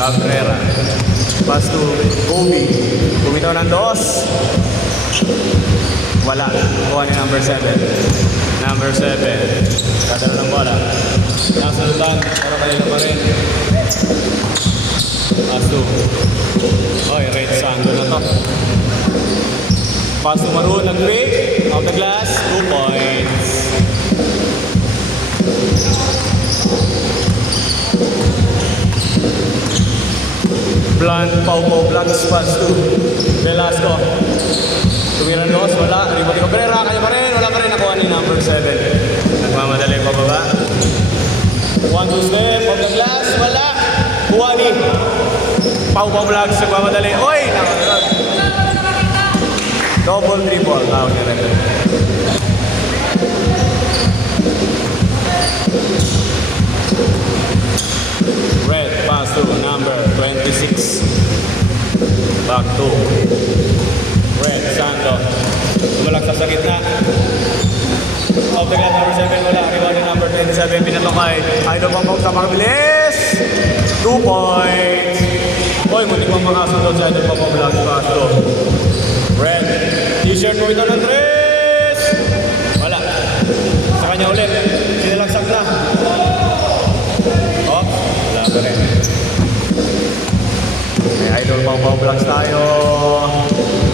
Cabrera. Pass to Kobe. Bumitaw ng 2. Wala. Kuha ni number 7. Number 7. Kadalo ng bola. Nasa lutan. Pero kanila pa rin. Pass to. Oy, Red Sando na to. Pass to Maroon. Nag-break. Off the glass. 2 points. Blunt, Pau Vlogs, pass to Velasco. Tumira ng 2, wala. Rebound ni Cabrera, kanya pa rin. Wala pa rin, nakuha ni number 7. Nagmamadali pa baba. 1-2 step, off the glass, wala. Kuha ni Pau Vlogs, nagmamadali. Oy! Double triple. Tawag ni Red. Red, pass to number 26. Back to Red, Santo. Tumalak sa gitna. Off the glass, number 7, wala. Rebound ni number 27, pinatokay. Idol pang sa makabilis. 2 points. Oy, muling pang makasunod sa Idol pang vlog. Pass to Red. T-shirt mo ito ng 3. Wala. Sa kanya ulit. Sinalagsak na. Oh, wala pa rin. May Idol pang vlogs tayo.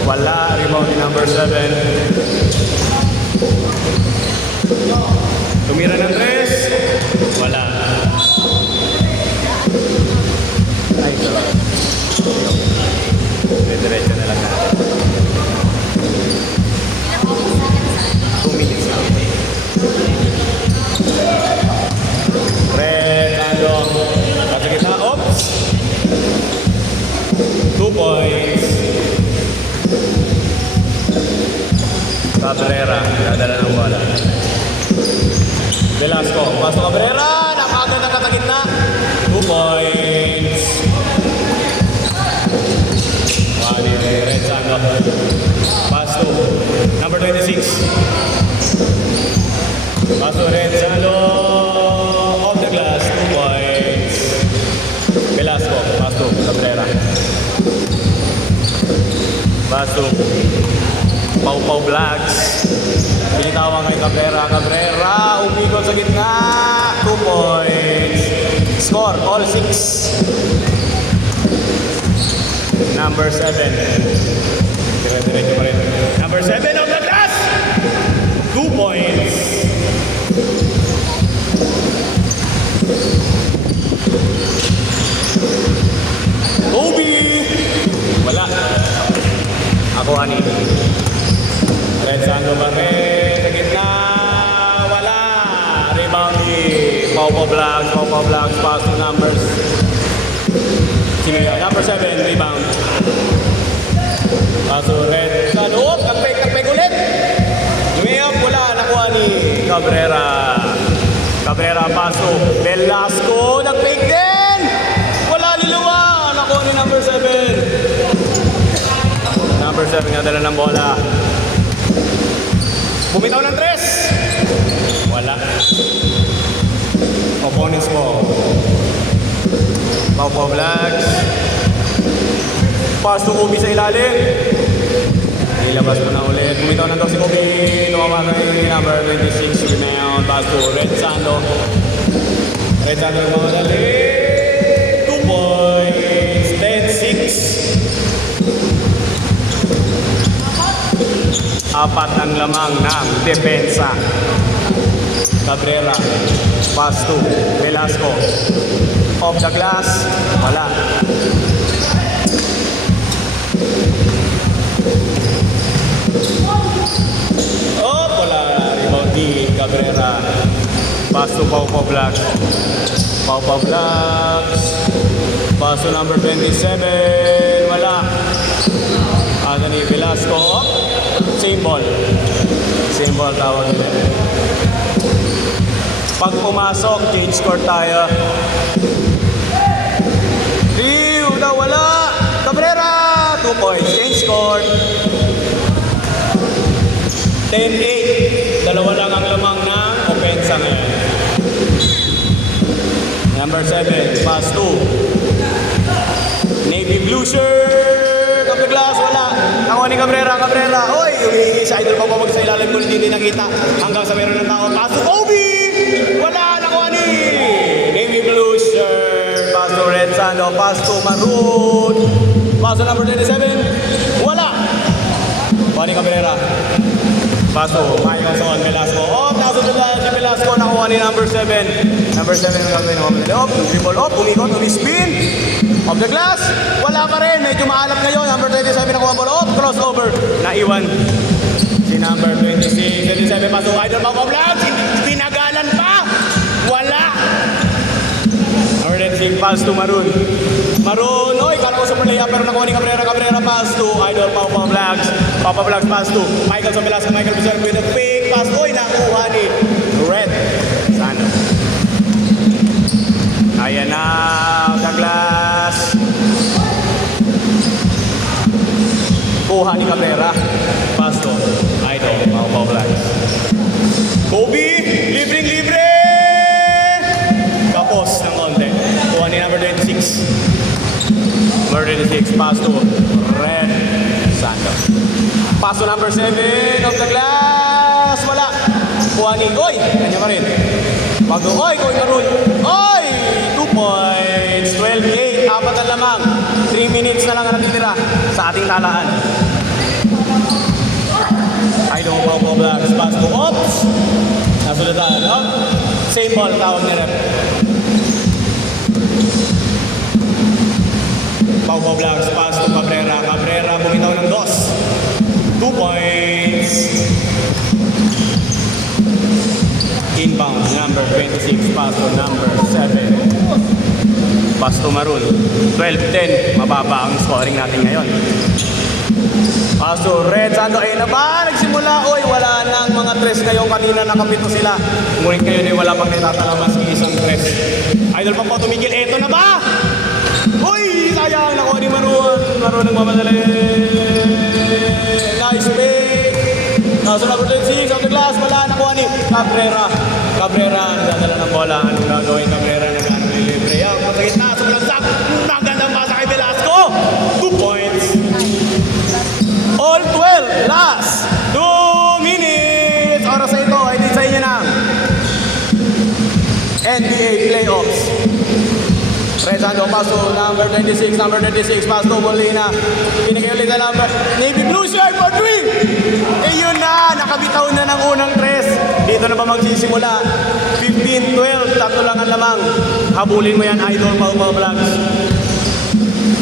Wala. Rebound ni number 7. Tumira ng 3. Wala. Ay, ito. Diretso na lang natin. 2 minutes na. Red, Ando. Kasa kita, oops. 2 points. Cabrera, dadala ng bola. Velasco, pasok Cabrera, napakaganda ka sa gitna. 2 points. Wali, Red Sando. Pass to number 26. Pass to Red Sando. Off the glass, 2 points. Velasco, pass to Cabrera. Pass to Pau Vlogs. Binitawan kay Cabrera. Cabrera, umikot sa gitna. 2 points. Score, all 6. Number 7. Dire-diretso pa rin. Number 7 of the glass. 2 points. Kobe. Wala. Ako, ani. Red Sando pa rin. Sa gitna. Wala. Rebound ni Pau Vlogs. Pau Vlogs. Pass to numbers. Number 7. Rebound. Pass to Red Sando. Oh, kapeg ulit. Lumayap. Wala. Nakuha ni Cabrera. Cabrera pass to Velasco. Nag-fake din. Wala liluwa. Nakuha ni number 7. Number 7 nga dala ng bola. Bumitaw ng 3. Wala. Opponents mo. Pau Vlogs. Pass to Kobe sa ilalim. Ilabas mo na ulit. Bumitaw ng 2 si Kobe. Tumama kay number 26. Rebound. Pass to Red Sando. Red Sando ng mga dali. 2 points. 10-6. 4 ang lamang ng depensa. Cabrera, pass to Velasco. Off the glass, wala. Oh, wala. Rebound ni Cabrera. Pass to Pau Vlogs. Pau Vlogs. Pass to number 27. Wala. Ano ni Velasco. Same ball. Same ball tawag nila. Pag pumasok, change score tayo. Riu, wala. Cabrera, 2 points. Change score. 10-8. Dalawa lang ang lamang ng opensa ngayon. Number 7, pass 2. Navy blue shirt of the glass, wala. Nakuha ni Cabrera. Oy, umihingi sa idol pa sa ilalim ko, hindi nakita. Hanggang sa meron ng tao. Pass to Kobe! Wala, nakuha ni Navy blue shirt. Pass to Red Sando, pass to Maroon. Pass to number 27. Wala. Nakuha ni Cabrera. Pass to Michaelson, Velasco. Oh, taso si Velasco, nakuha ni number 7. Number 7 ang gagawin ng dribble. Dribble up, umikot, umispin. Of the glass, wala pa rin. Medyo maalat ngayon. Number 27 nakuha ball up, crossover. Naiwan si number 26. 27 pass to Idol Pao Vlogs. Tinagalan pa. Wala. Number 26 pass to Maroon. Oy, kala ko super layup pero nakuha ni Cabrera. Pass to Idol Pao Vlogs. Papa Vlogs pass to Michael Velasco. Michael Pizarro with a fake pass. Oy, nakuha ni Red Sando. Ayan na, Douglas. Kuha ni Cabrera. Pass to Idol Pao Vlogs. Kobe, libre. Kapos ng konti. Kuha ni number 26. Number 26, pass to Red Sando. Pass to number 7 of the glass. Wala. Kuha ni Oy. Kanya pa rin. Bago. Oy, Maroon. Oy! 2 points. 12-8. Apat na lamang. 3 minutes na lang ang natitira sa ating talaan. Idol Pao Vlogs. Pass to Ops. Nasulatan. Same ball. Tawag ni Rep. Pao Vlogs. Pass to Cabrera. Bumitaw ng 2. 2 points. Inbound, number 26, pass to number 7. Pass to Maroon. 12-10, mababa ang scoring natin ngayon. Pass to Red Sando. Ayun na ba? Nagsimula. Oy, wala nang mga tres ngayon. Kanina nakapito sila. Ngunit ngayon ay wala pang natatalabas ng isang tres. Idol pa po tumigil. Eto na ba? Uy, sayang. Nakuha ni Maroon. Maroon nagmamadali. Nice play. So number 26 of the glass, wala, nakuha ni Cabrera, nadadala ng bola. Anong gagawin Cabrera? Nagano ni libre. Ang masakit na, sumalagsak. Magandang pasa kay Velasco. 2 points. All 12, last 2 minutes. Oras sa ito, ay din sa inyo ng NBA Playoffs. Red Sando, pass to number 26, pass to Molina. Pinigay ulit na number, Navy Blue shirt for 3. Ayun na, nakabitaw na ng unang tres. Dito na ba magsisimula? 15-12, tatlo lang ang lamang. Habulin mo yan, Idol Pao Vlogs.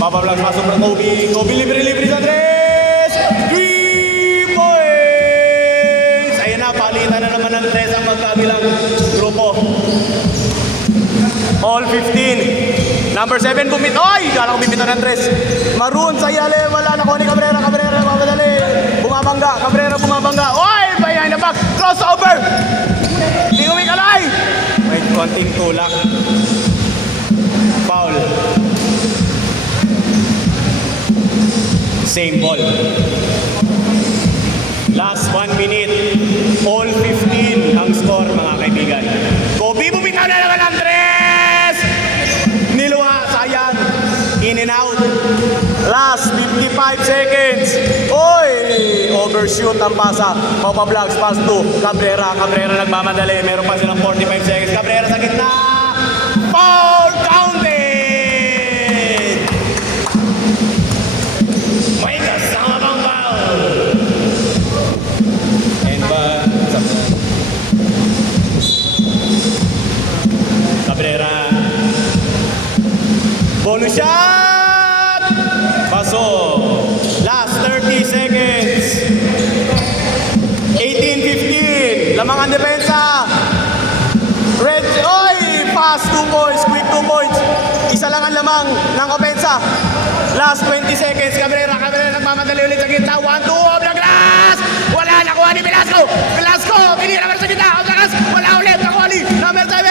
Papa Vlogs, pass to Kobe. Kobe libre sa tres. 3 points. Ayun na, palitan na naman ng tres ang magkabilang grupo. All 15. Number 7 bumit. Oy! Kala ko bimito ng tres. Maroon sa ilalim. Wala na ko ni Cabrera. Mamadali. Cabrera bumabangga. Oy! Behind the back. Crossover! Hindi umikalay. May konting tulak. Foul. Same ball. Last 1 minute. All 15 ang score, mga kaibigan. Kobe bumitaw na naman ang tres! Niluha, sayang. In and out. Last 55 seconds. Oy! Overshoot ang pasa. Pao Vlogs, pass to Cabrera. Nagmamadali. Meron pa silang 45 seconds. Cabrera sa gitna. Foul counted! May kasama pang foul. And Cabrera. Bonus shot! Paso. Last 30 seconds. 18-15. Lamang ang depensa. Red. Oy! Pass 2 points. Quick 2 points. Isa lang ang lamang ng opensa. Last 20 seconds. Cabrera nagmamadali ulit sa gitna. 1-2 of the glass. Wala. Nakuha ni Velasco. Pinira naman sa gitna. Of the glass. Wala ulit. Nakuha ni number 7.